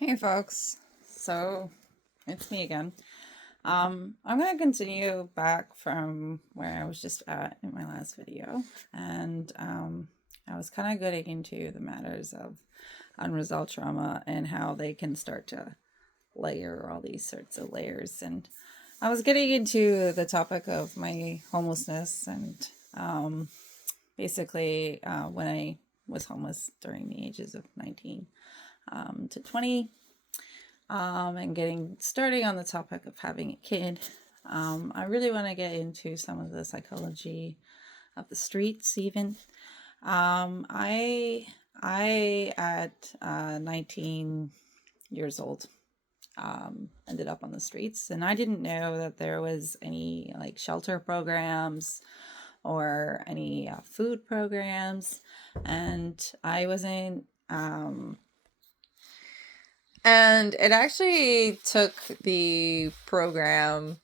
Hey folks, so it's me again. I'm going to continue back from where I was just at in my last video, and I was kind of getting into the matters of unresolved trauma and how they can start to layer all these sorts of layers. And I was getting into the topic of my homelessness and basically when I was homeless during the ages of 19 to 20 and getting starting on the topic of having a kid. I really want to get into some of the psychology of the streets, even. I at 19 years old ended up on the streets, and I didn't know that there was any like shelter programs or any food programs, and I wasn't and it actually took the program,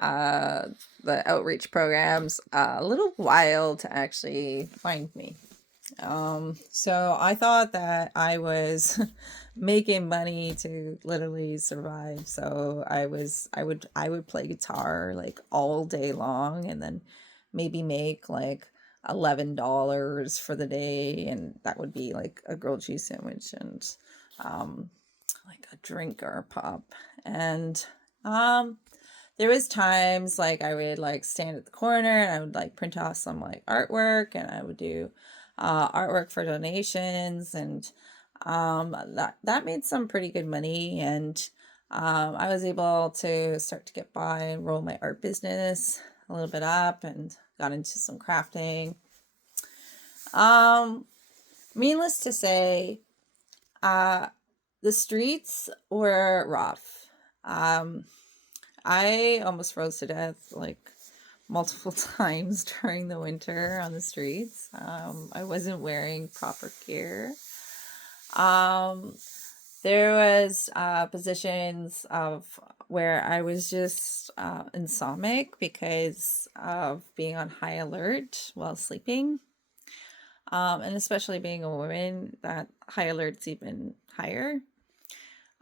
uh, the outreach programs, a little while to actually find me. So I thought that I was making money to literally survive. So I would play guitar like all day long, and then maybe make like $11 for the day, and that would be like a grilled cheese sandwich and um like a drink or a pop. And um there was times like I would like stand at the corner and I would like print off some like artwork, and I would do artwork for donations, and that made some pretty good money. And I was able to start to get by and roll my art business a little bit up, and got into some crafting. um Needless to say, uh the streets were rough. um I almost froze to death like multiple times during the winter on the streets. I wasn't wearing proper gear. Um, there was positions of where I was just insomniac because of being on high alert while sleeping. And especially being a woman, that high alert's even higher.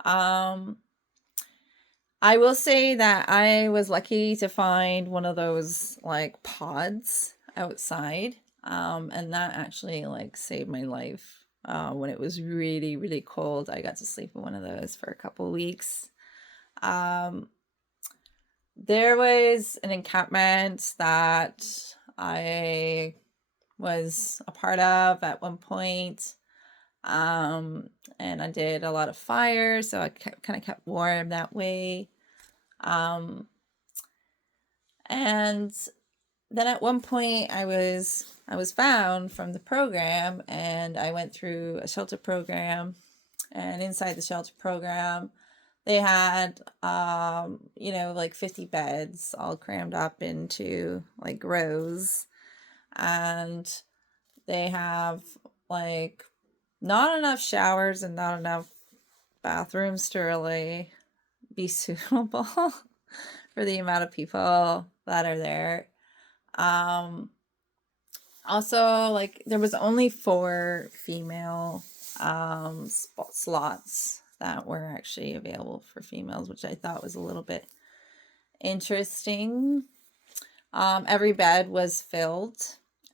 Um, I will say that I was lucky to find one of those like pods outside. And that actually like saved my life. When it was really, really cold, I got to sleep in one of those for a couple weeks. Um, there was an encampment that I was a part of at one point. And I did a lot of fire, so I kind of kept warm that way. Um, and then at one point I was found from the program, and I went through a shelter program. And inside the shelter program, they had like 50 beds all crammed up into like rows, and they have like not enough showers and not enough bathrooms to really be suitable for the amount of people that are there. Um, Also, like there was only 4 female slots that were actually available for females, which I thought was a little bit interesting. Every bed was filled.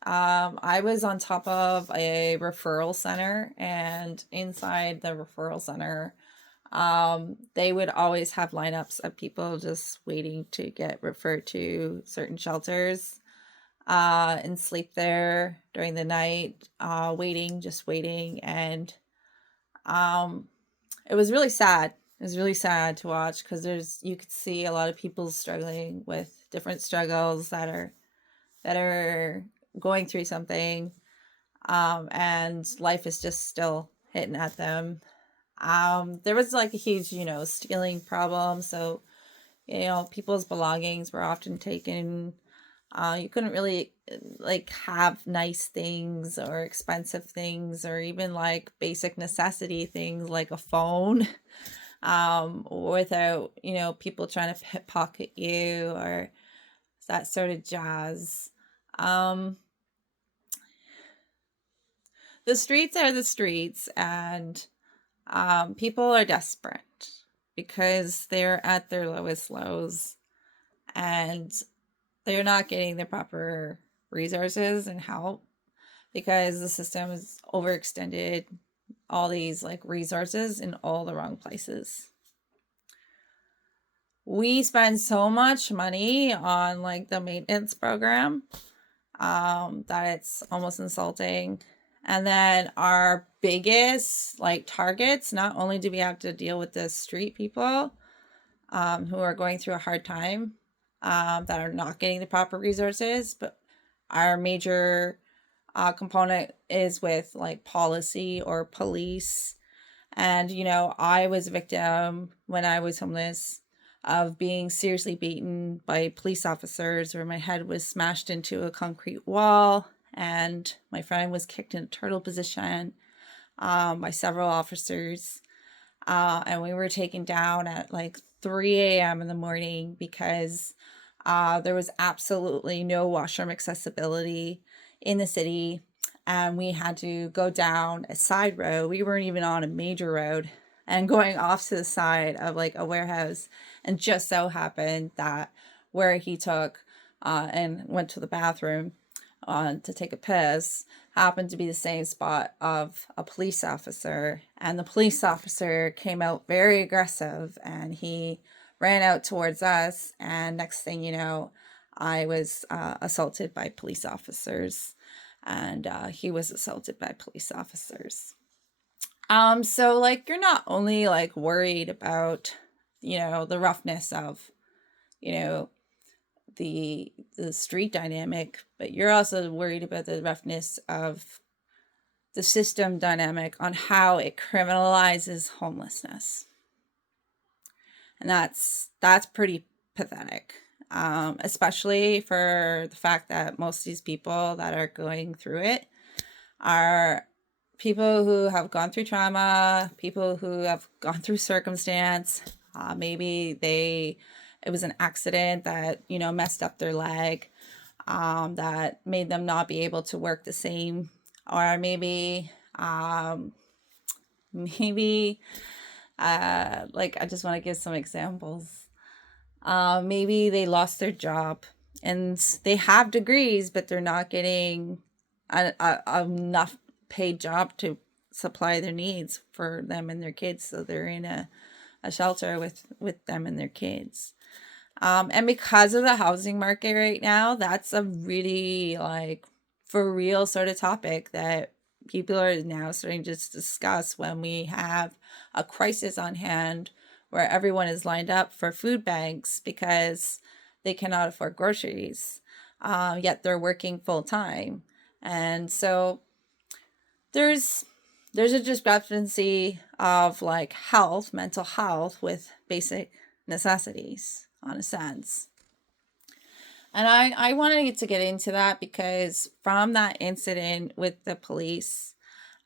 I was on top of a referral center, and inside the referral center, they would always have lineups of people just waiting to get referred to certain shelters, and sleep there during the night, just waiting. And um, it was really sad. It was really sad to watch because you could see a lot of people struggling with different struggles that are going through something, and life is just still hitting at them. There was like a huge, stealing problem. So, people's belongings were often taken. You couldn't really like have nice things or expensive things or even like basic necessity things like a phone, without, people trying to pickpocket you or that sort of jazz. Um, the streets are the streets, and People are desperate because they're at their lowest lows and they're not getting the proper resources and help because the system is overextended all these like resources in all the wrong places. We spend so much money on like the maintenance program that it's almost insulting. And then our biggest like targets, not only do we have to deal with the street people who are going through a hard time, that are not getting the proper resources, but our major component is with like policy or police. And, you know, I was a victim when I was homeless of being seriously beaten by police officers where my head was smashed into a concrete wall and my friend was kicked in a turtle position by several officers. And we were taken down at like 3 a.m. in the morning because there was absolutely no washroom accessibility in the city. And we had to go down a side road. We weren't even on a major road and going off to the side of like a warehouse. And just so happened that where he took and went to the bathroom to take a piss happened to be the same spot of a police officer. And the police officer came out very aggressive and he ran out towards us. And next thing you know, I was assaulted by police officers. And he was assaulted by police officers. So like you're not only like worried about, you know, the roughness of, you know, the street dynamic, but you're also worried about the roughness of the system dynamic on how it criminalizes homelessness. And that's pretty pathetic. Especially for the fact that most of these people that are going through it are people who have gone through trauma, people who have gone through circumstance. Maybe it was an accident that, you know, messed up their leg, that made them not be able to work the same. Or maybe, like I just want to give some examples. Maybe they lost their job and they have degrees, but they're not getting enough paid job to supply their needs for them and their kids. So they're in a shelter with them and their kids. And because of the housing market right now, that's a really like for real sort of topic that people are now starting to discuss when we have a crisis on hand where everyone is lined up for food banks because they cannot afford groceries, yet they're working full time. And so there's a discrepancy of like health, mental health with basic necessities on a sense. And I wanted to get into that because from that incident with the police,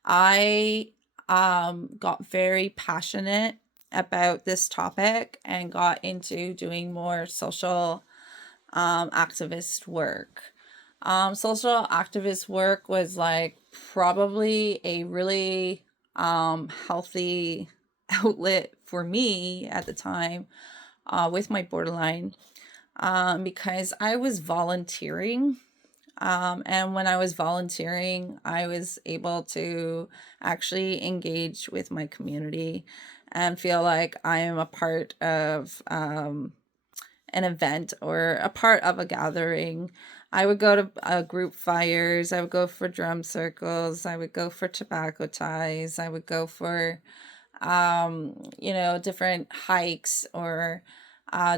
I got very passionate about this topic and got into doing more social activist work. Social activist work was like probably a really healthy outlet for me at the time with my borderline because I was volunteering. And when I was volunteering, I was able to actually engage with my community and feel like I am a part of an event or a part of a gathering. I would go to group fires. I would go for drum circles. I would go for tobacco ties. I would go for, you know, different hikes or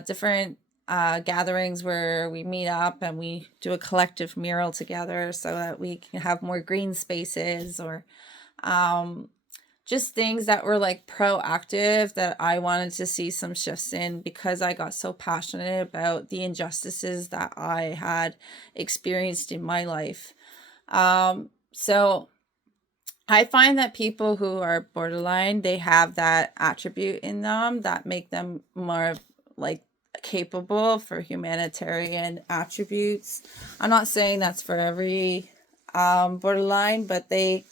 different gatherings where we meet up and we do a collective mural together so that we can have more green spaces or just things that were like proactive that I wanted to see some shifts in because I got so passionate about the injustices that I had experienced in my life. So I find that people who are borderline, they have that attribute in them that make them more like capable for humanitarian attributes. I'm not saying that's for every borderline, but they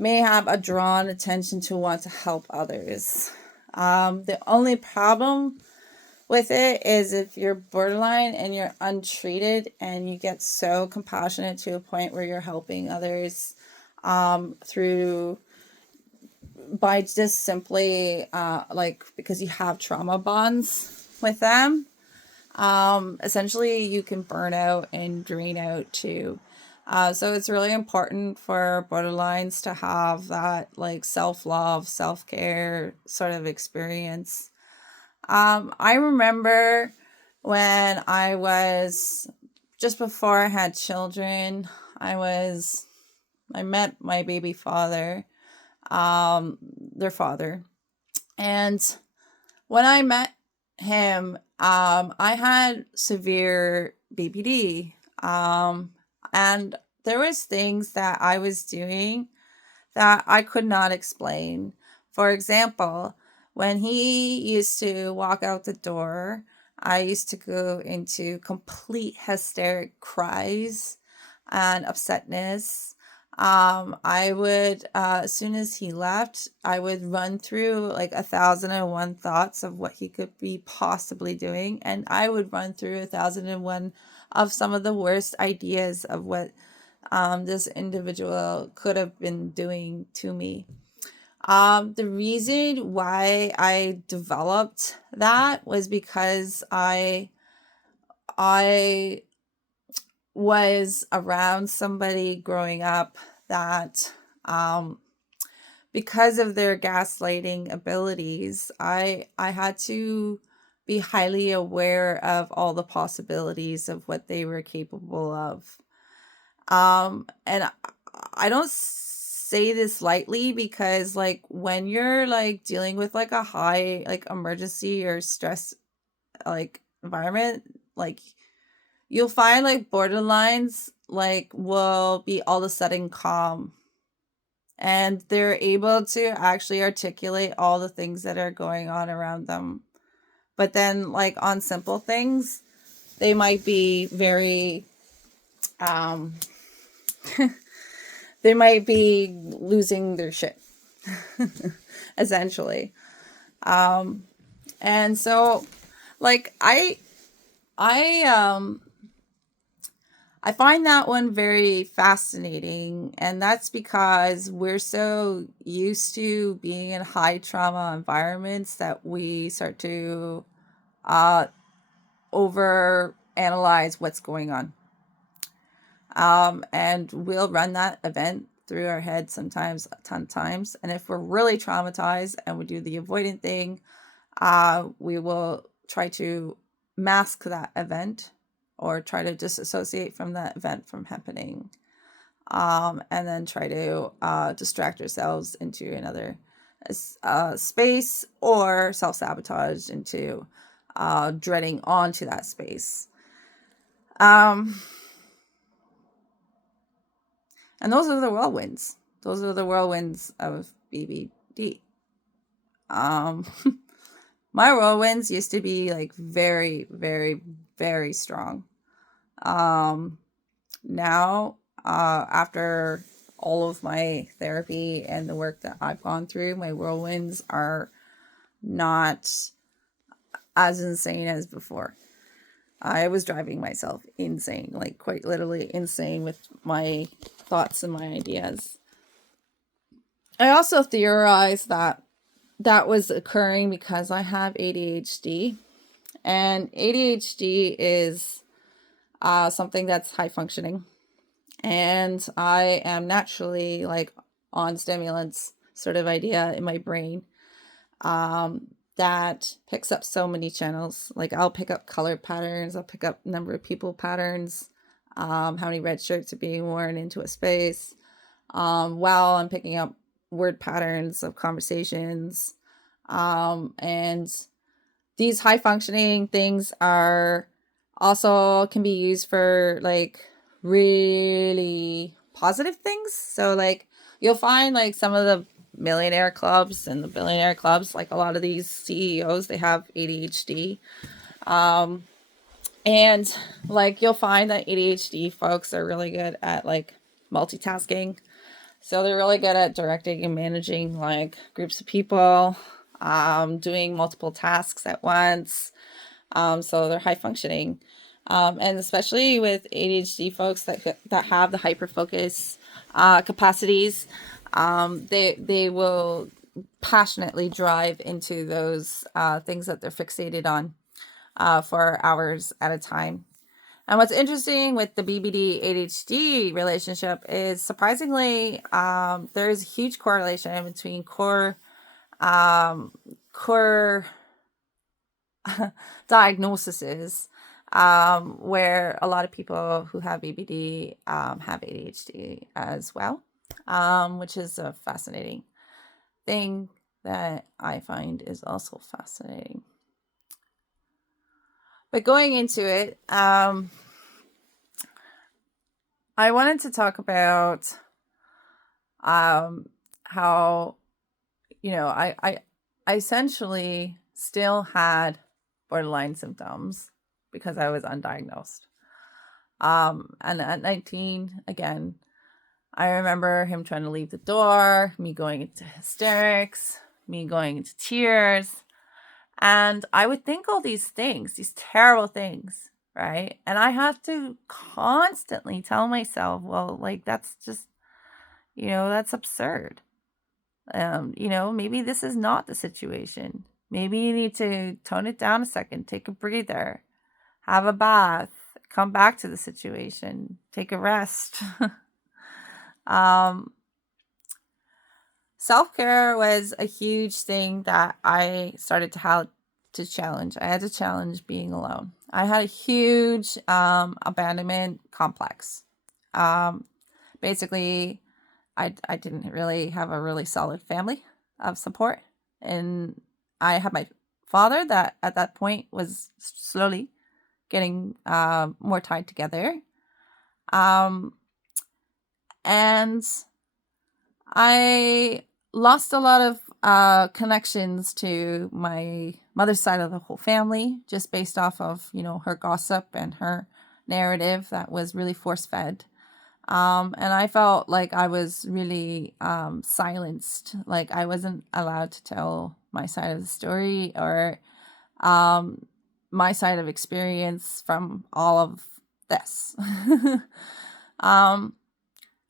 may have a drawn attention to want to help others. The only problem with it is if you're borderline and you're untreated and you get so compassionate to a point where you're helping others through by just simply like because you have trauma bonds with them, essentially you can burn out and drain out too. So it's really important for borderlines to have that like self-love, self-care sort of experience. I remember when I was just before I had children, I met my baby father, their father. And when I met him, I had severe BPD. And there was things that I was doing that I could not explain. For example, when he used to walk out the door, I used to go into complete hysteric cries and upsetness. I would, as soon as he left, I would run through like 1,001 thoughts of what he could be possibly doing. And I would run through 1,001 of some of the worst ideas of what this individual could have been doing to me. The reason why I developed that was because I was around somebody growing up that because of their gaslighting abilities, I had to be highly aware of all the possibilities of what they were capable of. And I don't say this lightly because like when you're like dealing with like a high like emergency or stress like environment, like you'll find like borderlines like will be all of a sudden calm and they're able to actually articulate all the things that are going on around them. But then like on simple things, they might be very they might be losing their shit essentially. And so like I find that one very fascinating, and that's because we're so used to being in high trauma environments that we start to over analyze what's going on. And we'll run that event through our head sometimes a ton of times. And if we're really traumatized and we do the avoidant thing, we will try to mask that event or try to disassociate from that event from happening. And then try to distract ourselves into another space or self-sabotage into dreading onto that space. And those are the whirlwinds. Those are the whirlwinds of BPD. My whirlwinds used to be like very, very, very strong. Now, after all of my therapy and the work that I've gone through, my whirlwinds are not as insane as before. I was driving myself insane, like quite literally insane with my thoughts and my ideas. I also theorized that that was occurring because I have ADHD, and ADHD is something that's high functioning, and I am naturally like on stimulants sort of idea in my brain that picks up so many channels. Like I'll pick up color patterns, I'll pick up number of people patterns, how many red shirts are being worn into a space, while I'm picking up word patterns of conversations. And these high functioning things are also can be used for like really positive things. So like you'll find like some of the millionaire clubs and the billionaire clubs, like a lot of these CEOs, they have ADHD. And like you'll find that ADHD folks are really good at like multitasking. So they're really good at directing and managing like groups of people, doing multiple tasks at once. So they're high functioning. And especially with ADHD folks that have the hyper focus capacities, they will passionately drive into those things that they're fixated on for hours at a time. And what's interesting with the BBD ADHD relationship is surprisingly, there's a huge correlation between core diagnoses, where a lot of people who have BBD have ADHD as well, which is a fascinating thing that I find is also fascinating. But going into it, I wanted to talk about how, I essentially still had borderline symptoms because I was undiagnosed. And at 19, again, I remember him trying to leave the door, me going into hysterics, me going into tears. And I would think all these things, these terrible things, right? And I have to constantly tell myself, well, like, that's just, that's absurd. Maybe this is not the situation. Maybe you need to tone it down a second, take a breather, have a bath, come back to the situation, take a rest. Self-care was a huge thing that I started to challenge. I had to challenge being alone. I had a huge abandonment complex. Basically, I didn't really have a really solid family of support. And I had my father that at that point was slowly getting more tied together. And I lost a lot of connections to my mother's side of the whole family, just based off of, her gossip and her narrative that was really force-fed. And I felt like I was really silenced. Like I wasn't allowed to tell my side of the story or my side of experience from all of this.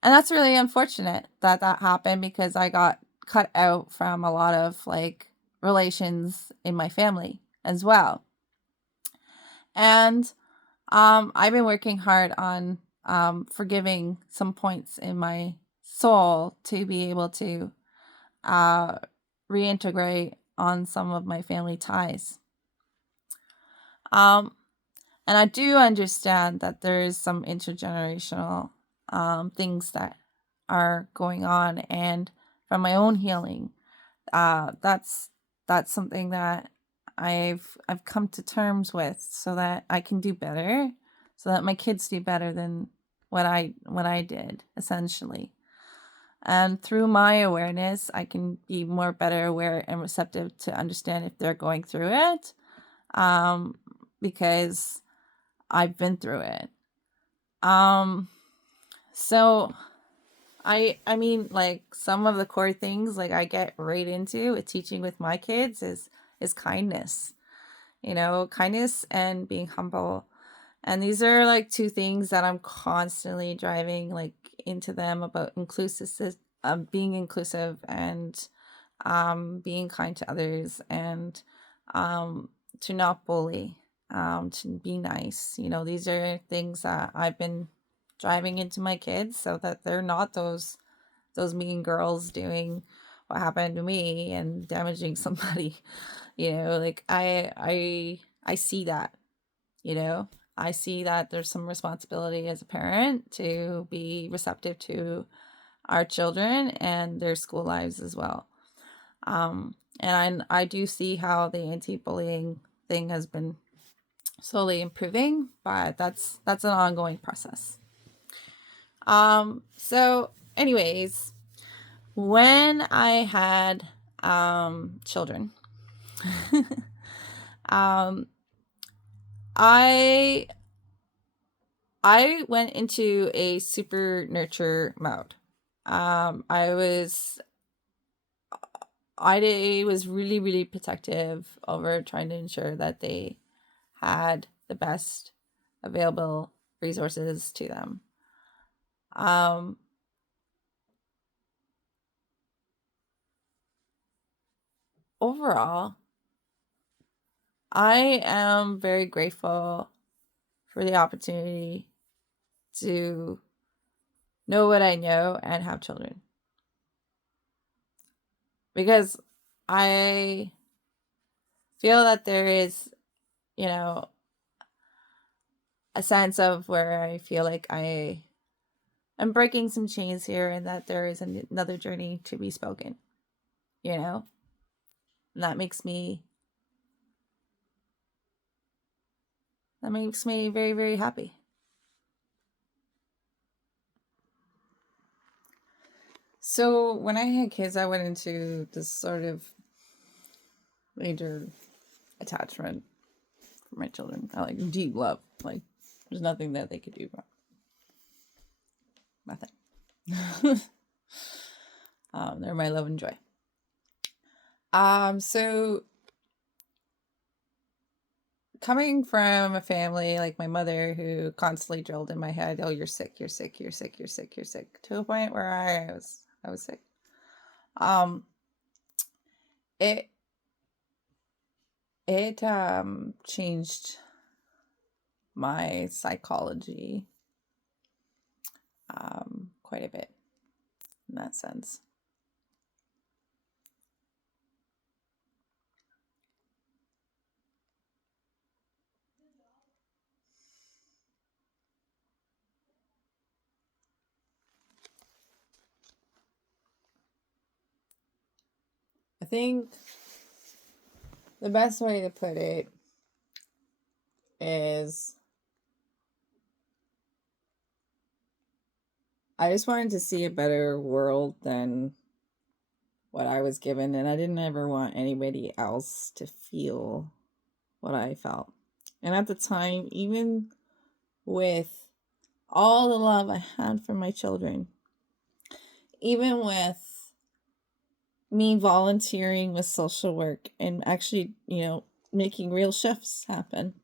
And that's really unfortunate that happened because I got cut out from a lot of like relations in my family as well. And I've been working hard on forgiving some points in my soul to be able to reintegrate on some of my family ties. And I do understand that there is some intergenerational things that are going on, and from my own healing, that's something that I've come to terms with, so that I can do better, so that my kids do better than what I did, essentially. And through my awareness, I can be more better aware and receptive to understand if they're going through it, because I've been through it. So I mean, like, some of the core things like I get right into with teaching with my kids is kindness. Kindness and being humble. And these are like two things that I'm constantly driving like into them about being inclusive and being kind to others, and to not bully, to be nice. These are things that I've been driving into my kids so that they're not those mean girls doing what happened to me and damaging somebody. Like I see that. I see that there's some responsibility as a parent to be receptive to our children and their school lives as well. And I do see how the anti-bullying thing has been slowly improving, but that's an ongoing process. So anyways, when I had children, I went into a super nurture mode. I was really, really protective over trying to ensure that they had the best available resources to them. Um, Overall, I am very grateful for the opportunity to know what I know and have children. Because I feel that there is, you know, a sense of where I feel like I am breaking some chains here and that there is another journey to be spoken, you know? And that makes me very, very happy. So when I had kids, I went into this sort of major attachment for my children. I like deep love. Like there's nothing that they could do wrong. Nothing. They're my love and joy. So coming from a family like my mother who constantly drilled in my head, "Oh, you're sick, you're sick, you're sick, you're sick, you're sick," to a point where I was sick. It changed my psychology quite a bit in that sense. I think the best way to put it is I just wanted to see a better world than what I was given, and I didn't ever want anybody else to feel what I felt. And at the time, even with all the love I had for my children, even with me volunteering with social work and actually, making real shifts happen,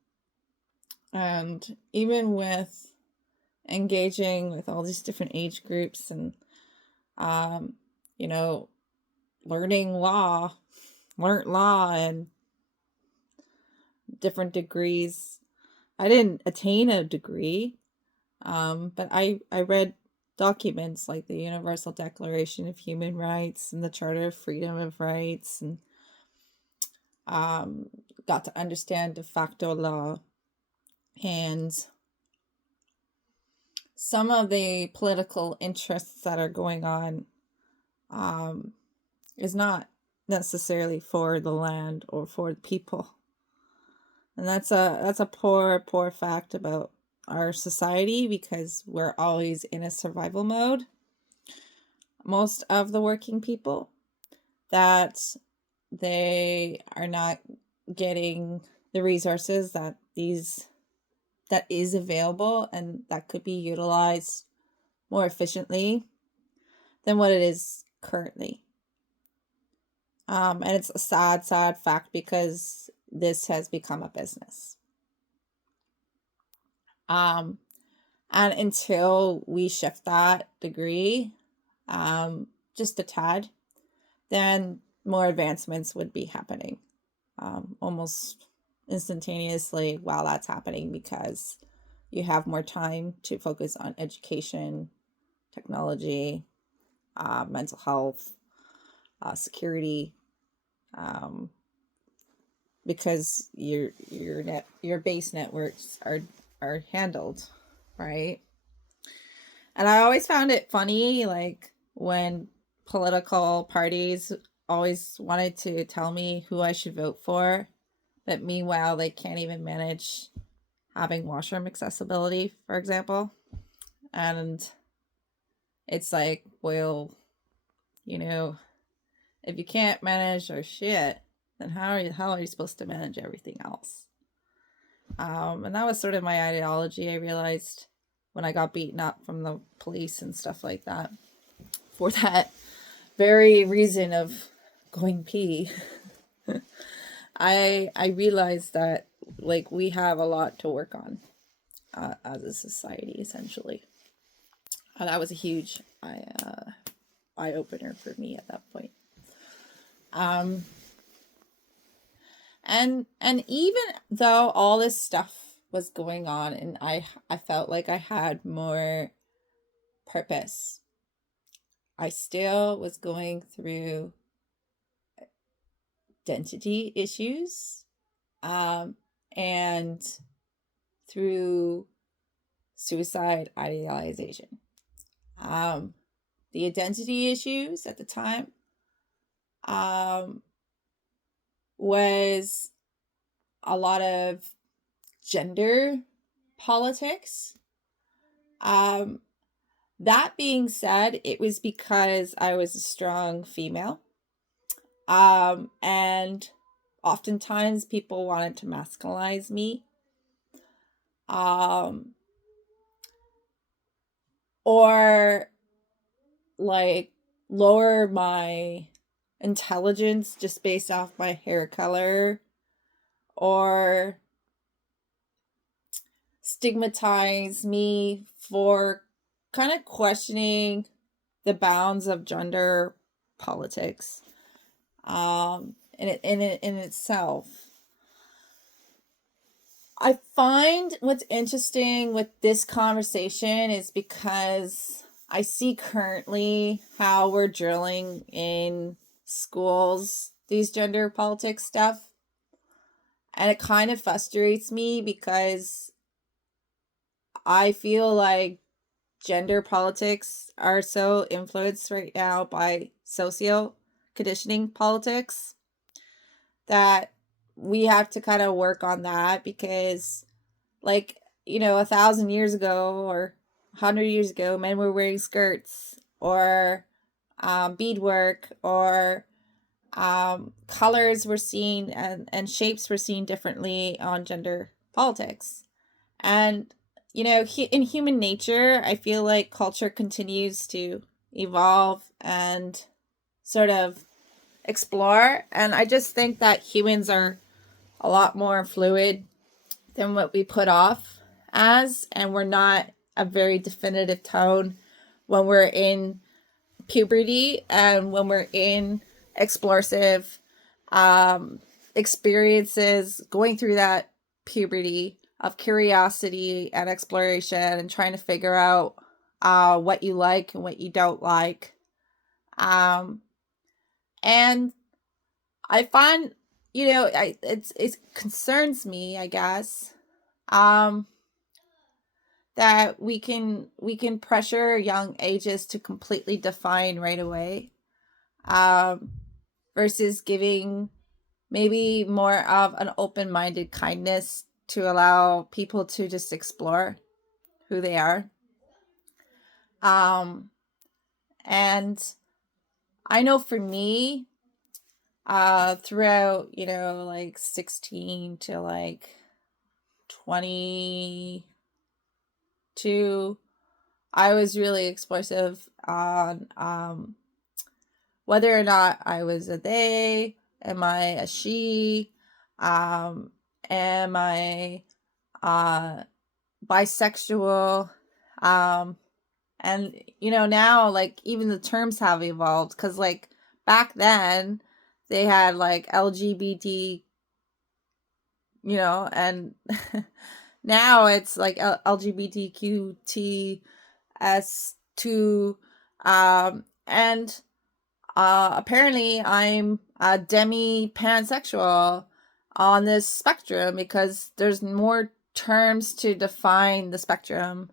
and even with engaging with all these different age groups and, you know, learned law and different degrees. I didn't attain a degree, but I read documents like the Universal Declaration of Human Rights and the Charter of Freedom of Rights, and got to understand de facto law. And some of the political interests that are going on is not necessarily for the land or for the people. And that's a poor fact about our society, because we're always in a survival mode. Most of the working people, that they are not getting the resources that is available and that could be utilized more efficiently than what it is currently. And it's a sad fact, because this has become a business. And until we shift that degree, just a tad, then more advancements would be happening almost instantaneously while that's happening, because you have more time to focus on education, technology, mental health, security, because your base networks are handled, right? And I always found it funny, like when political parties always wanted to tell me who I should vote for, but meanwhile they can't even manage having washroom accessibility, for example. And it's like, well, if you can't manage our shit, then how are you supposed to manage everything else? And that was sort of my ideology, I realized, when I got beaten up from the police and stuff like that. for that very reason of going pee, I realized that like we have a lot to work on as a society, essentially. That was a huge eye opener for me at that point. And even though all this stuff was going on, and I felt like I had more purpose, I still was going through identity issues, and through suicide idealization. The identity issues at the time was a lot of gender politics. That being said, it was because I was a strong female. And oftentimes people wanted to masculinize me. Or like lower my intelligence just based off my hair color, or stigmatize me for kind of questioning the bounds of gender politics in itself. I find what's interesting with this conversation is because I see currently how we're drilling in schools these gender politics stuff. And it kind of frustrates me because I feel like gender politics are so influenced right now by socio conditioning politics that we have to kind of work on that, because like, 1,000 years ago or 100 years ago, men were wearing skirts or beadwork, or colors were seen and shapes were seen differently on gender politics. And in human nature, I feel like culture continues to evolve and sort of explore, and I just think that humans are a lot more fluid than what we put off as, and we're not a very definitive tone when we're in puberty and when we're in explosive experiences, going through that puberty of curiosity and exploration and trying to figure out what you like and what you don't like. And I find, it concerns me, I guess, that we can pressure young ages to completely define right away, versus giving maybe more of an open-minded kindness to allow people to just explore who they are. And I know for me, throughout, like 16 to like 22, I was really expressive on whether or not I was a they, am I a she, am I bisexual, and now like even the terms have evolved, because like back then they had like LGBT, and now it's like LGBTQTS2, and apparently I'm a demi-pansexual on this spectrum, because there's more terms to define the spectrum.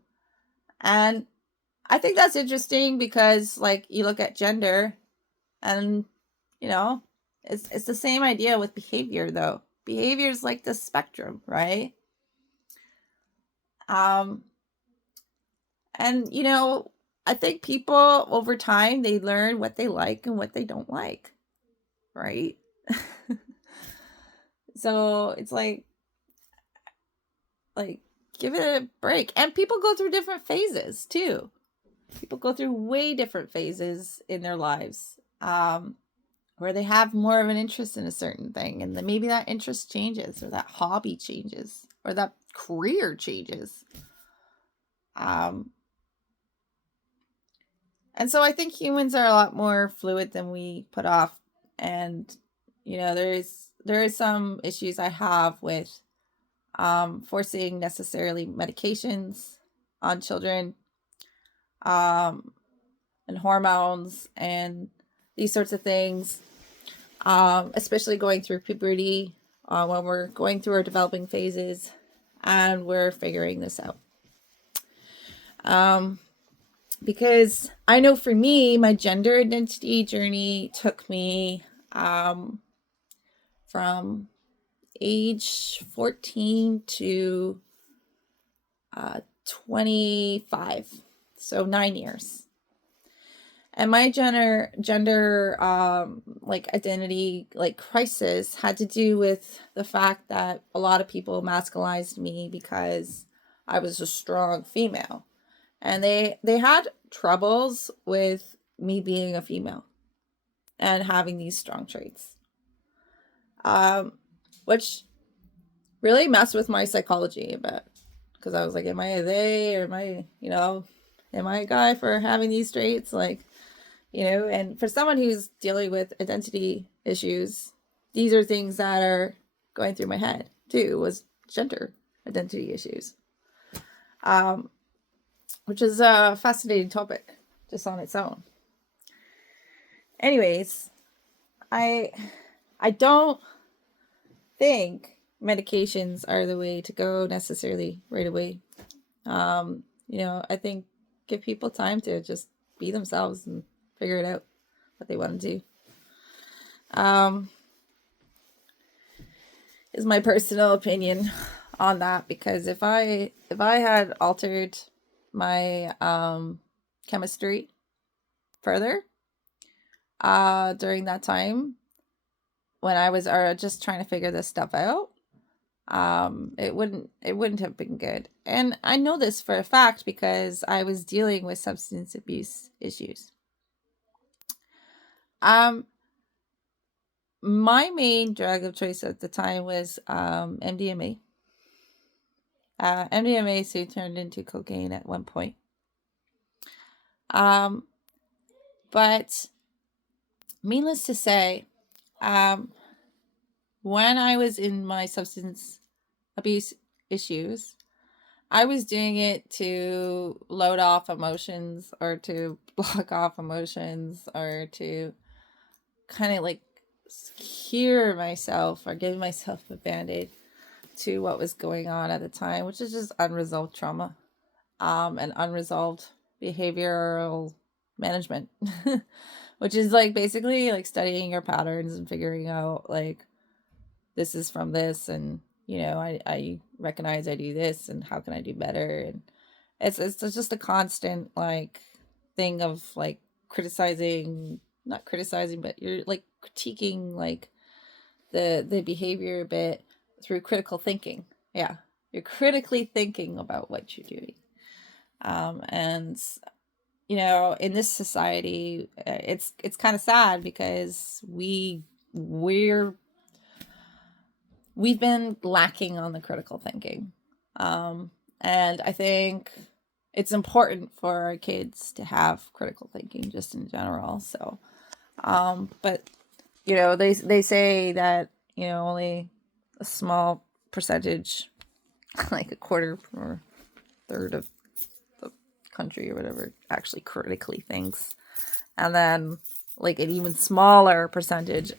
And I think that's interesting, because like you look at gender and it's the same idea with behavior, though. Behavior is like the spectrum, right? And I think people over time, they learn what they like and what they don't like, right? So it's like give it a break. And people go through different phases too. people go through way different phases in their lives, where they have more of an interest in a certain thing, and then maybe that interest changes, or that hobby changes, or that career changes. And so I think humans are a lot more fluid than we put off. And, there is some issues I have with forcing necessarily medications on children, and hormones and these sorts of things, especially going through puberty, when we're going through our developing phases and we're figuring this out. Because I know for me, my gender identity journey took me from age 14 to 25, so 9 years. And my gender identity crisis had to do with the fact that a lot of people masculinized me because I was a strong female. And they had troubles with me being a female and having these strong traits, which really messed with my psychology a bit, because I was like, am I a they, or am I a guy for having these traits? And for someone who's dealing with identity issues, these are things that are going through my head too, was gender identity issues. Which is a fascinating topic just on its own. Anyways, I don't think medications are the way to go necessarily right away. I think give people time to just be themselves and figure it out what they want to do. Is my personal opinion on that, because if I had altered my chemistry further during that time when I was just trying to figure this stuff out, it wouldn't have been good. And I know this for a fact because I was dealing with substance abuse issues. My main drug of choice at the time was MDMA. MDMA soon turned into cocaine at one point. But needless to say, when I was in my substance abuse issues, I was doing it to load off emotions, or to block off emotions, or to kind of cure myself, or give myself a band-aid to what was going on at the time, which is just unresolved trauma, and unresolved behavioral management, which is basically studying your patterns and figuring out this is from this, and I recognize I do this, and how can I do better? And it's just a constant thing of not criticizing, but you're critiquing the behavior a bit through critical thinking. Yeah, you're critically thinking about what you're doing. And in this society, it's kind of sad because we've been lacking on the critical thinking. And I think it's important for our kids to have critical thinking just in general. So, but they say that only a small percentage, like a quarter or third of the country or whatever, actually critically thinks, and then an even smaller percentage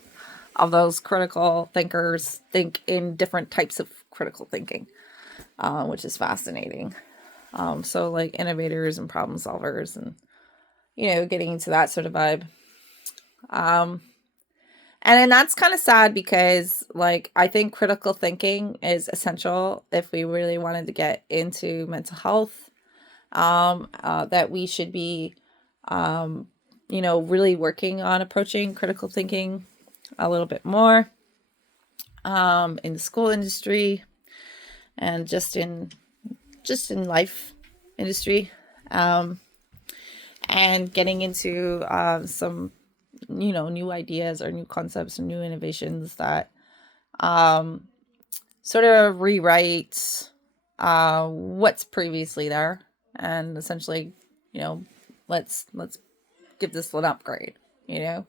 of those critical thinkers think in different types of critical thinking, which is fascinating. So innovators and problem solvers, and getting into that sort of vibe. And then that's kind of sad because I think critical thinking is essential if we really wanted to get into mental health, that we should be, really working on approaching critical thinking a little bit more, in the school industry and just in life industry. and getting into some, new ideas or new concepts or new innovations that um, sort of rewrite what's previously there, and essentially, let's give this an upgrade. You know,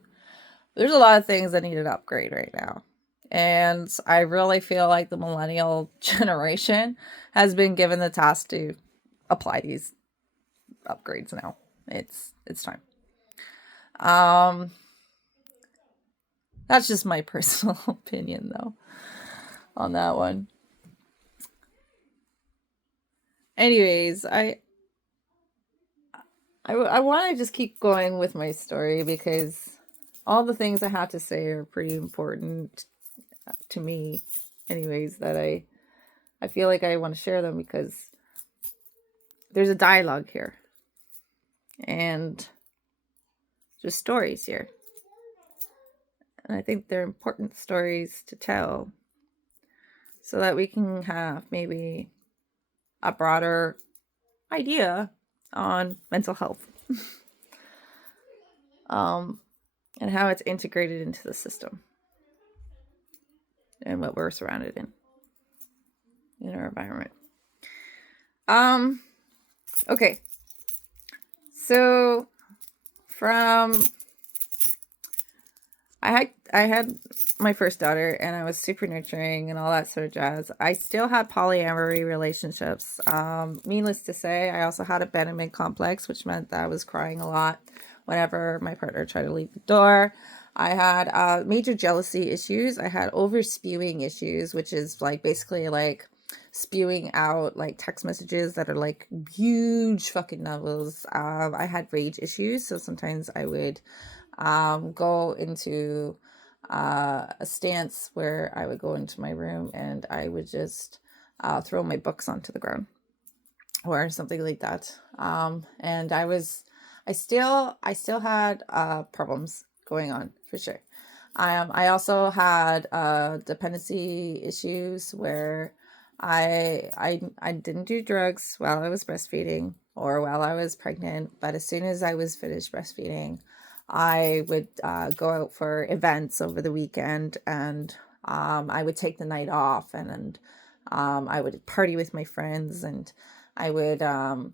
there's a lot of things that need an upgrade right now. And I really feel like the millennial generation has been given the task to apply these upgrades now. It's time. Um that's just my personal opinion though on that one. Anyways, I want to just keep going with my story because all the things I have to say are pretty important to me anyways, that I feel like I want to share them because there's a dialogue here and just stories here. And I think they're important stories to tell so that we can have maybe a broader idea on mental health and how it's integrated into the system and what we're surrounded in our environment. Okay. So from I had my first daughter and I was super nurturing and all that sort of jazz. I still had polyamory relationships. Needless to say, I also had abandonment complex, which meant that I was crying a lot whenever my partner tried to leave the door. I had major jealousy issues. I had over spewing issues, which is like basically like spewing out like text messages that are like huge fucking novels. I had rage issues, so sometimes I would go into a stance where I would go into my room and I would just throw my books onto the ground or something like that. And I still had problems going on for sure. I also had dependency issues where I didn't do drugs while I was breastfeeding or while I was pregnant, but as soon as I was finished breastfeeding, I would go out for events over the weekend, and I would take the night off, and I would party with my friends, and I would go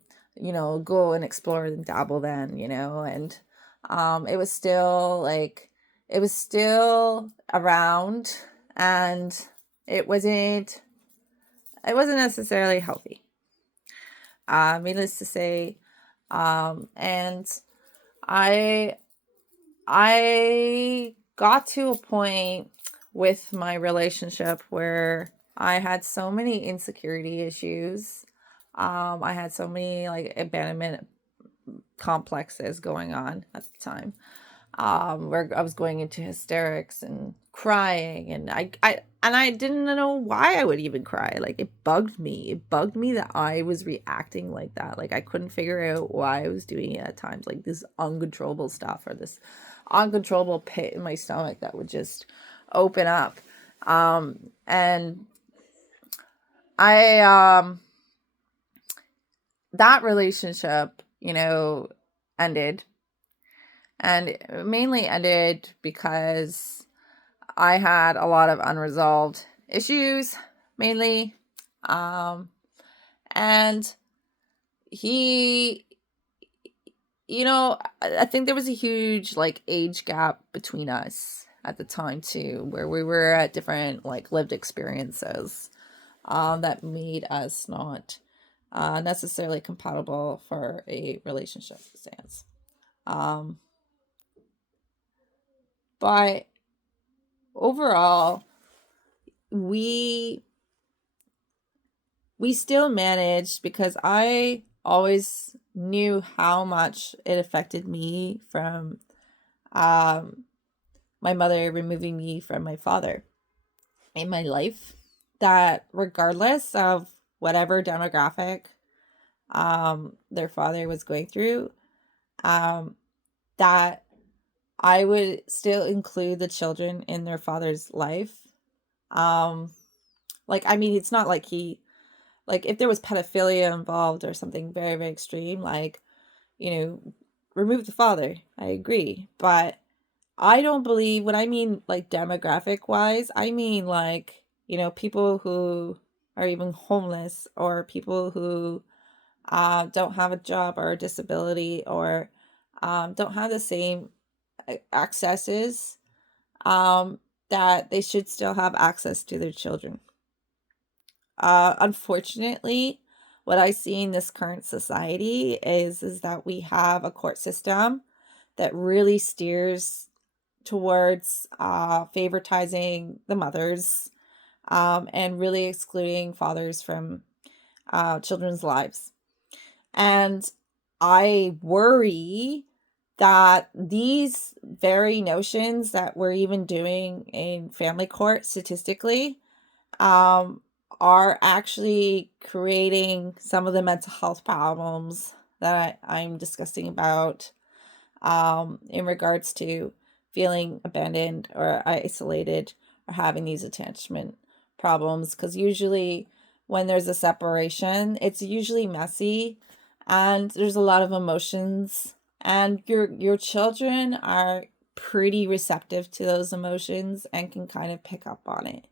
and explore and dabble then, and it was still around, and it wasn't necessarily healthy. Needless to say, and I got to a point with my relationship where I had so many insecurity issues. I had so many like abandonment complexes going on at the time. Where I was going into hysterics and crying, and I didn't know why I would even cry. Like it bugged me. It bugged me that I was reacting like that. Like I couldn't figure out why I was doing it at times. Like this uncontrollable stuff or this uncontrollable pit in my stomach that would just open up. And I that relationship, ended. And it mainly ended because I had a lot of unresolved issues, mainly. And he, I think there was a huge like age gap between us at the time too, where we were at different like lived experiences that made us not necessarily compatible for a relationship stance. But overall, we still managed because I always knew how much it affected me from my mother removing me from my father in my life, that regardless of whatever demographic their father was going through, that I would still include the children in their father's life. It's not like if there was pedophilia involved or something very, very extreme, like, remove the father. I agree. But I don't believe, when I mean like demographic wise, I mean like, people who are even homeless, or people who don't have a job or a disability, or don't have the same accesses, um, that they should still have access to their children. Unfortunately, what I see in this current society is that we have a court system that really steers towards favoritizing the mothers, and really excluding fathers from children's lives. And I worry that these very notions that we're even doing in family court statistically, um, are actually creating some of the mental health problems that I'm discussing about, in regards to feeling abandoned or isolated, or having these attachment problems. Because usually when there's a separation, it's usually messy, and there's a lot of emotions, and your children are pretty receptive to those emotions and can kind of pick up on it.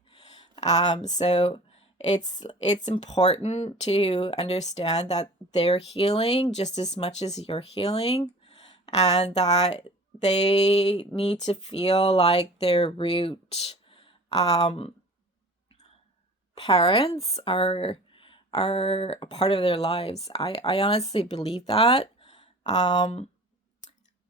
So it's important to understand that they're healing just as much as you're healing, and that they need to feel like their root um parents are a part of their lives. I honestly believe that, um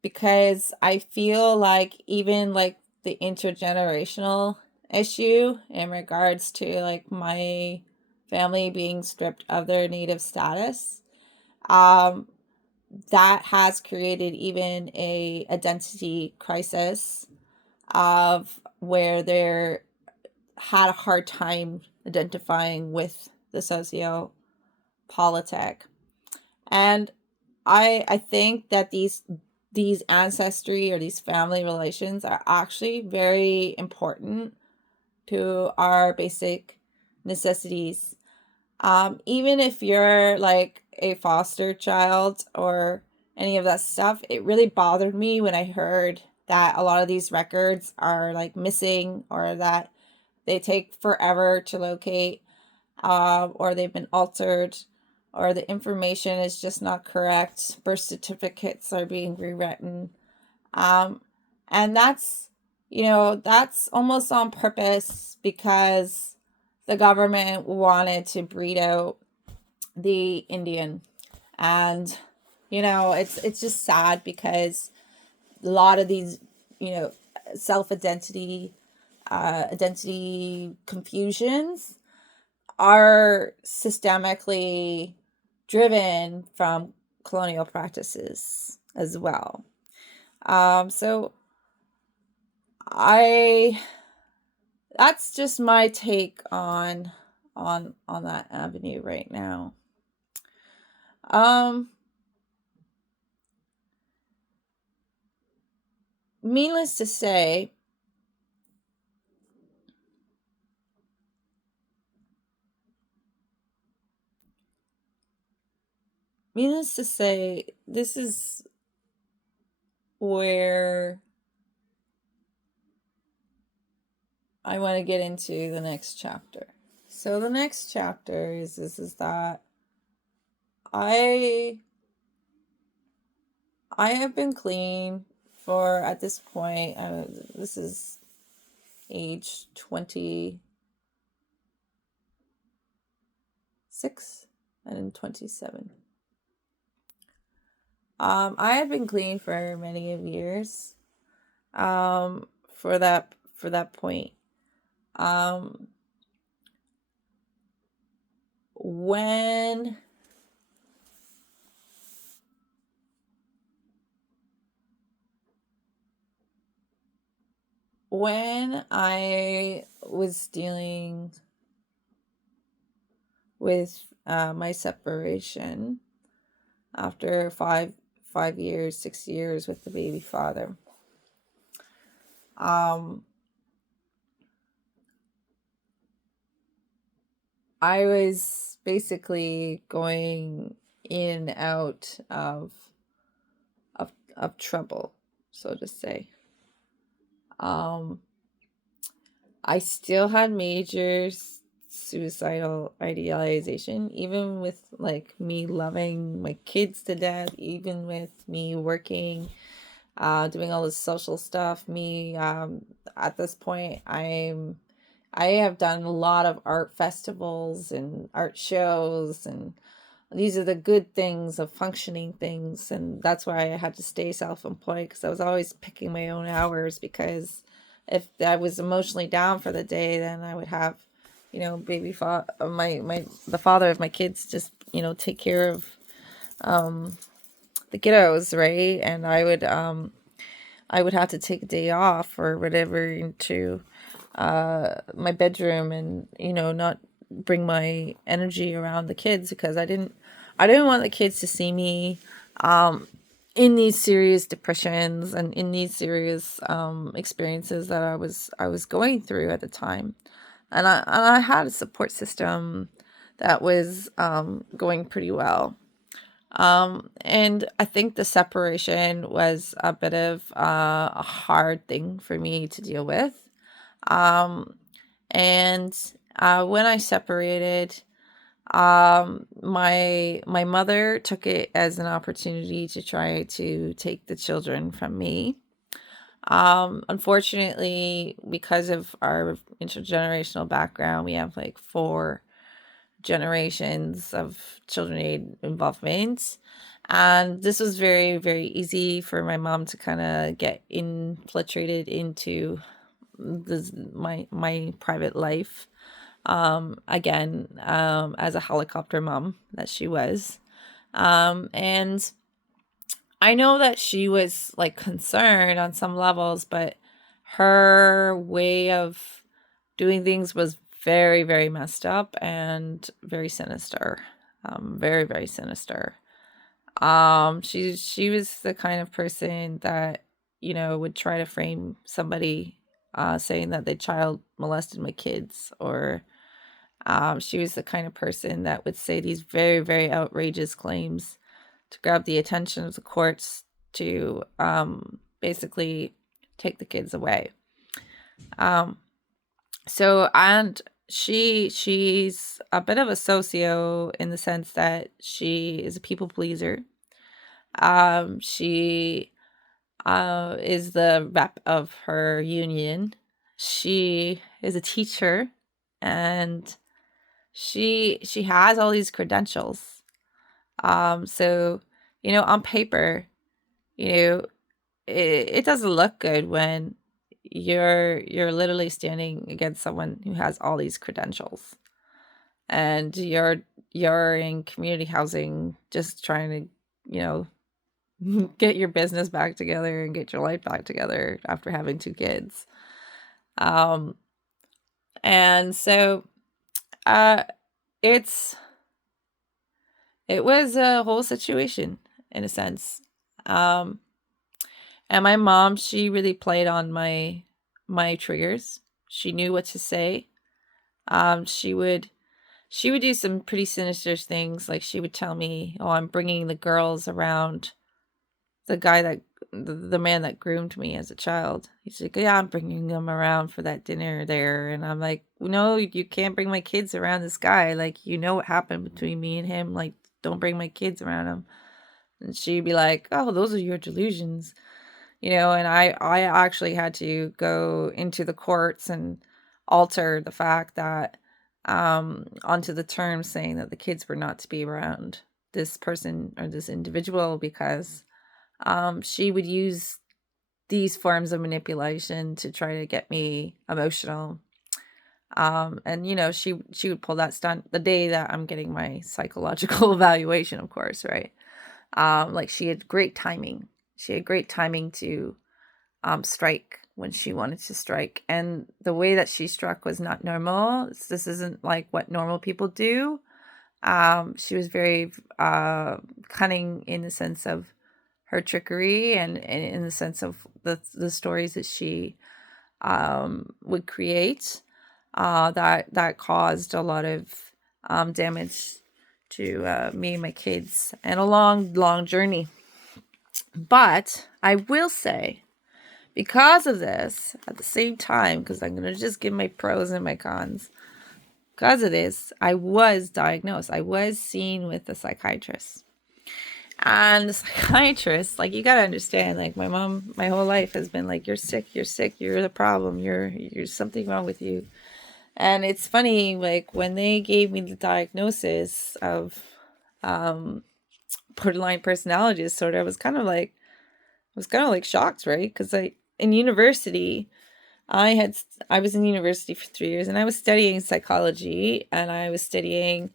because I feel like even like the intergenerational issue in regards to like my family being stripped of their native status, um that has created even a identity crisis, of where they're had a hard time identifying with the sociopolitic. And I think that these ancestry, or these family relations, are actually very important to our basic necessities. Even if you're like a foster child or any of that stuff, it really bothered me when I heard that a lot of these records are like missing, or that they take forever to locate, or they've been altered, or the information is just not correct. Birth certificates are being rewritten. Um, and that's almost on purpose, because the government wanted to breed out the Indian. And it's just sad, because a lot of these, self identity confusions are systemically driven from colonial practices as well. So I that's just my take on that avenue right now. Um, needless to say, this is where I want to get into the next chapter. So the next chapter is that I I have been clean for, at this point, this is age 26 and 27. I had been clean for many of years. For that point. Um, when when I was dealing with my separation after 5 years, 6 years with the baby father, um, I was basically going in and out of of trouble, so to say. Um, I still had major suicidal idealization, even with like me loving my kids to death, even with me working, doing all this social stuff. At this point, I have done a lot of art festivals and art shows, and these are the good things of functioning things. And that's why I had to stay self-employed, because I was always picking my own hours, because if I was emotionally down for the day, then I would have, the father of my kids just, take care of the kiddos, right? And I would have to take a day off or whatever into my bedroom, and not bring my energy around the kids, because I didn't want the kids to see me in these serious depressions and in these serious experiences that I was going through at the time. And I had a support system that was going pretty well. And I think the separation was a bit of a hard thing for me to deal with. Um, and when I separated, my mother took it as an opportunity to try to take the children from me. Unfortunately, because of our intergenerational background, we have like 4 generations of children aid involvement. And this was very, very easy for my mom to kind of get infiltrated into my private life. Again, as a helicopter mom that she was. And I know that she was like concerned on some levels, but her way of doing things was very, very messed up and very sinister. Very, very sinister. She was the kind of person that, would try to frame somebody saying that they child molested my kids, or she was the kind of person that would say these very, very outrageous claims to grab the attention of the courts to basically take the kids away. And she's a bit of a socio in the sense that she is a people pleaser. She is the rep of her union. She is a teacher, and she has all these credentials. So on paper, you know, it doesn't look good when you're literally standing against someone who has all these credentials, and you're in community housing just trying to, get your business back together and get your life back together after having 2 kids. And so uh it's it was a whole situation in a sense. Um and my mom, she really played on my triggers. She knew what to say. She would do some pretty sinister things, like she would tell me, "Oh, I'm bringing the girls around the guy that the man that groomed me as a child." He's like, "Yeah, I'm bringing them around for that dinner there." And I'm like, "No, you can't bring my kids around this guy. Like, what happened between me and him. Like, don't bring my kids around him." And she'd be like, "Oh, those are your delusions." And I actually had to go into the courts and alter the fact that onto the terms saying that the kids were not to be around this person or this individual, because she would use these forms of manipulation to try to get me emotional. And she would pull that stunt the day that I'm getting my psychological evaluation, of course, right? Like, she had great timing. She had great timing to strike when she wanted to strike. And the way that she struck was not normal. This isn't like what normal people do. She was very cunning in the sense of her trickery, and in the sense of the stories that she would create, that caused a lot of damage to me and my kids, and a long, long journey. But I will say, because of this, at the same time, because I'm going to just give my pros and my cons, because of this, I was diagnosed. I was seen with a psychiatrist. And the psychiatrist, like, you got to understand, like, my mom, my whole life has been like, you're sick, you're the problem, you're something wrong with you. And it's funny, like, when they gave me the diagnosis of borderline personality disorder, I was kind of like shocked, right? Because in university, I was in university for 3 years, and I was studying psychology, and I was studying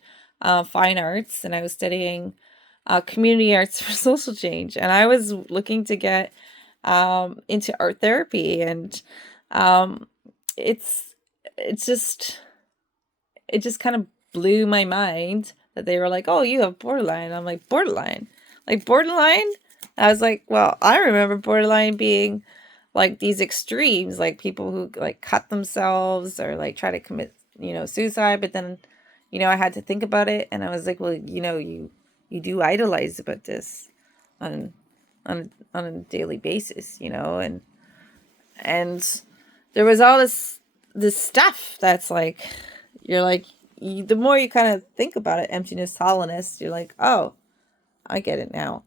fine arts, and I was studying community arts for social change, and I was looking to get into art therapy, and um, it's it just kind of blew my mind that they were like, "Oh, you have borderline." I'm like, "Borderline? Like borderline?" I was like, "Well, I remember borderline being like these extremes, like people who like cut themselves or like try to commit, suicide." But then, I had to think about it, and I was like, "Well, you do idolize about this on on a daily basis, and there was all this stuff that's like, you're like, the more you kind of think about it, emptiness, hollowness, you're like, oh, I get it now.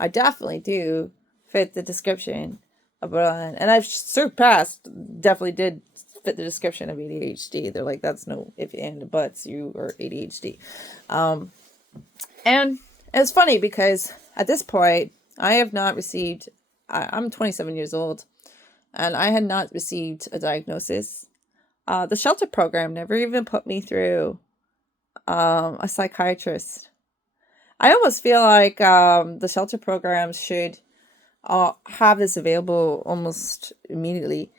I definitely do fit the description of borderline, and I've surpassed, definitely did fit the description of ADHD. They're like, that's no if and buts, you are ADHD. And it's funny because at this point, I have not received, I'm 27 years old, and I had not received a diagnosis. The shelter program never even put me through a psychiatrist. I almost feel like the shelter program should have this available almost immediately,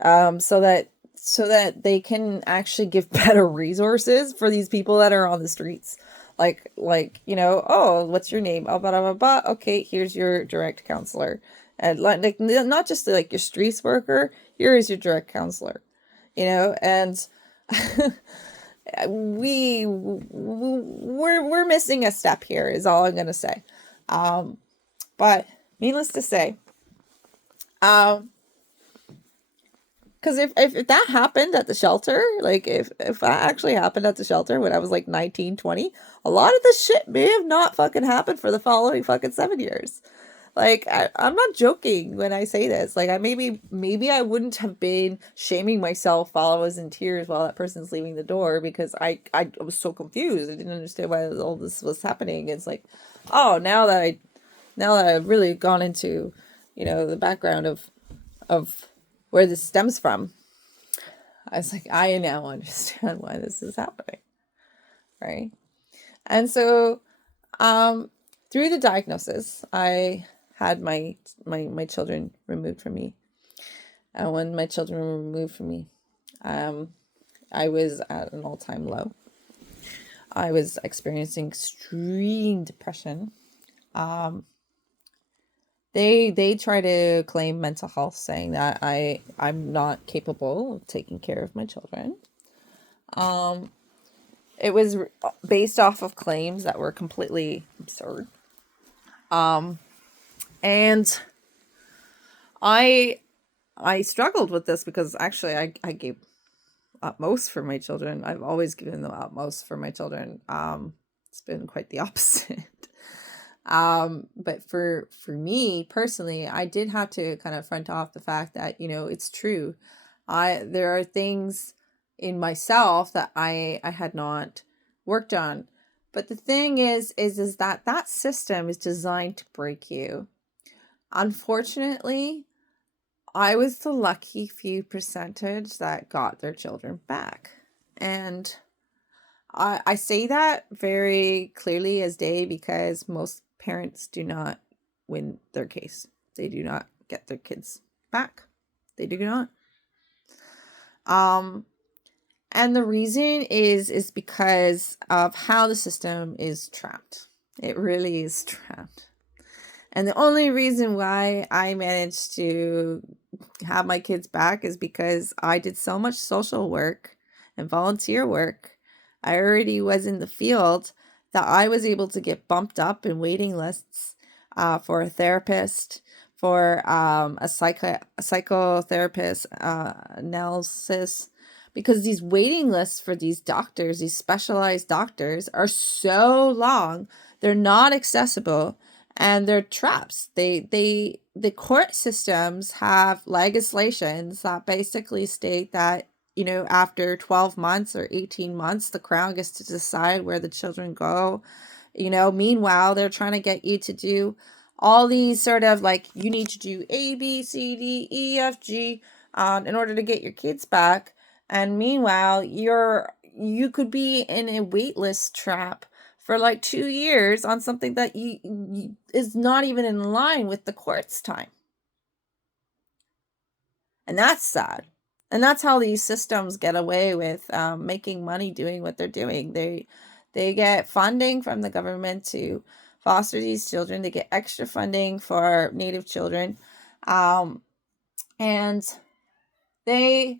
so that they can actually give better resources for these people that are on the streets. Like oh, what's your name? Oh, blah blah blah. Okay, here's your direct counselor, and like not just like your streets worker. Here is your direct counselor, and we're missing a step here. Is all I'm gonna say. But needless to say, because if that happened at the shelter, like if that actually happened at the shelter when I was like 19, 20, a lot of this shit may have not fucking happened for the following fucking 7 years. Like, I'm not joking when I say this. Like, maybe I wouldn't have been shaming myself while I was in tears while that person's leaving the door, because I was so confused. I didn't understand why all this was happening. It's like, oh, now that I've really gone into, the background of where this stems from, I was like, I now understand why this is happening, right? And so, through the diagnosis, I had my children removed from me. And when my children were removed from me, I was at an all-time low. I was experiencing extreme depression. They try to claim mental health, saying that I'm not capable of taking care of my children. It was based off of claims that were completely absurd. And I struggled with this because actually I gave utmost for my children. I've always given the utmost for my children. It's been quite the opposite. But for me personally, I did have to kind of front off the fact that, it's true. There are things in myself that I had not worked on. But the thing is that system is designed to break you. Unfortunately, I was the lucky few percentage that got their children back. And I say that very clearly as day, because most parents do not win their case. They do not get their kids back. They do not. And the reason is because of how the system is trapped. It really is trapped. And the only reason why I managed to have my kids back is because I did so much social work and volunteer work. I already was in the field that I was able to get bumped up in waiting lists. for a therapist, for a psychotherapist analysis, because these waiting lists for these doctors, these specialized doctors, are so long. They're not accessible, and they're traps. The court systems have legislations that basically state that, after 12 months or 18 months, the Crown gets to decide where the children go. Meanwhile, they're trying to get you to do all these sort of, like, you need to do A, B, C, D, E, F, G in order to get your kids back. And meanwhile, you could be in a waitlist trap for like 2 years on something that is not even in line with the court's time. And that's sad. And that's how these systems get away with making money doing what they're doing. They get funding from the government to foster these children. They get extra funding for Native children. And they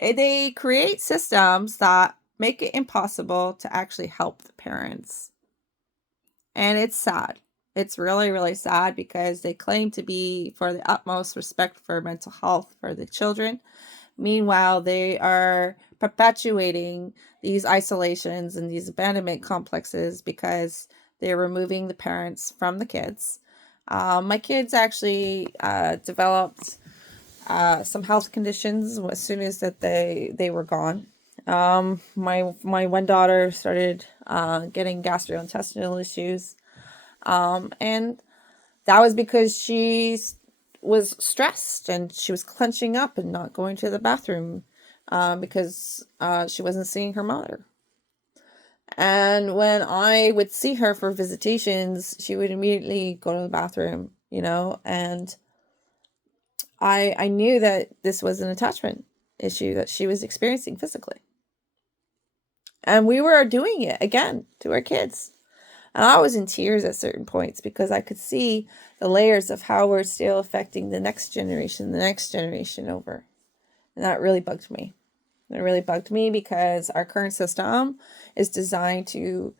they create systems that make it impossible to actually help the parents. And it's sad. It's really, really sad, because they claim to be for the utmost respect for mental health for the children. Meanwhile, they are perpetuating these isolations and these abandonment complexes because they're removing the parents from the kids. My kids actually developed some health conditions as soon as that they were gone. My one daughter started getting gastrointestinal issues, and that was because she was stressed and she was clenching up and not going to the bathroom because she wasn't seeing her mother. And when I would see her for visitations, she would immediately go to the bathroom, and I knew that this was an attachment issue that she was experiencing physically. And we were doing it again to our kids. And I was in tears at certain points because I could see the layers of how we're still affecting the next generation over. And that really bugged me. It really bugged me because our current system is designed to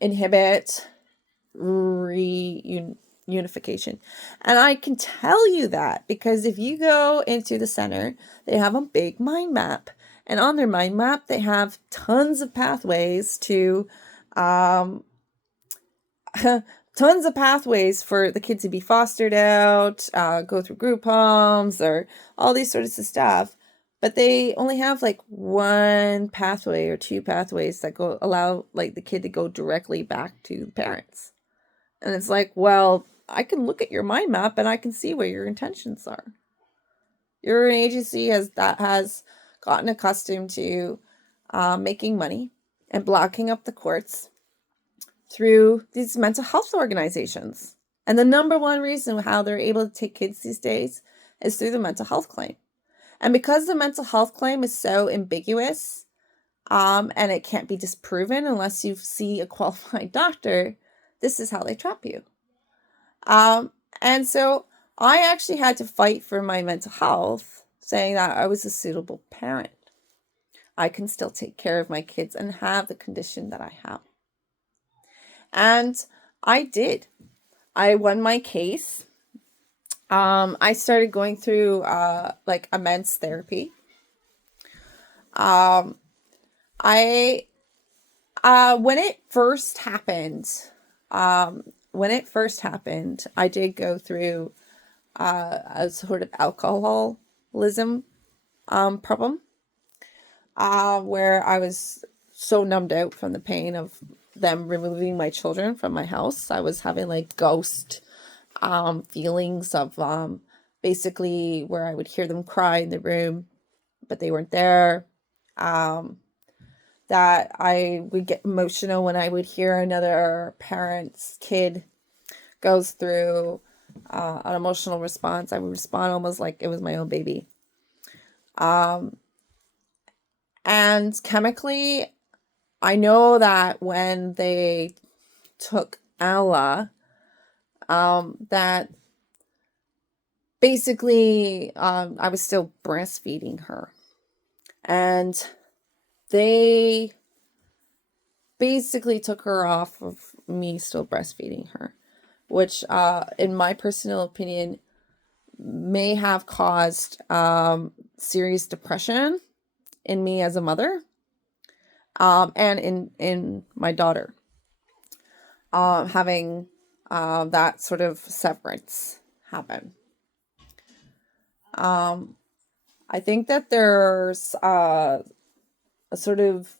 inhibit reunification. And I can tell you that because if you go into the center, they have a big mind map. And on their mind map, they have tons of pathways to tons of pathways for the kids to be fostered out, go through group homes, or all these sorts of stuff. But they only have like one pathway or two pathways that allow like the kid to go directly back to the parents. And it's like, well, I can look at your mind map and I can see where your intentions are. You're an agency that has gotten accustomed to making money and blocking up the courts through these mental health organizations. And the number one reason how they're able to take kids these days is through the mental health claim. And because the mental health claim is so ambiguous, and it can't be disproven unless you see a qualified doctor, this is how they trap you. And so I actually had to fight for my mental health, saying that I was a suitable parent. I can still take care of my kids and have the condition that I have. And I did. I won my case. I started going through like immense therapy. When it first happened, I did go through a sort of alcoholism problem, where I was so numbed out from the pain of them removing my children from my house. I was having like ghost feelings of basically where I would hear them cry in the room, but they weren't there. That I would get emotional when I would hear another parent's kid goes through an emotional response. I would respond almost like it was my own baby. And chemically, I know that when they took Ella, that basically I was still breastfeeding her. And they basically took her off of me still breastfeeding her, which, in my personal opinion, may have caused serious depression in me as a mother, and in my daughter, having that sort of severance happen. I think that there's a sort of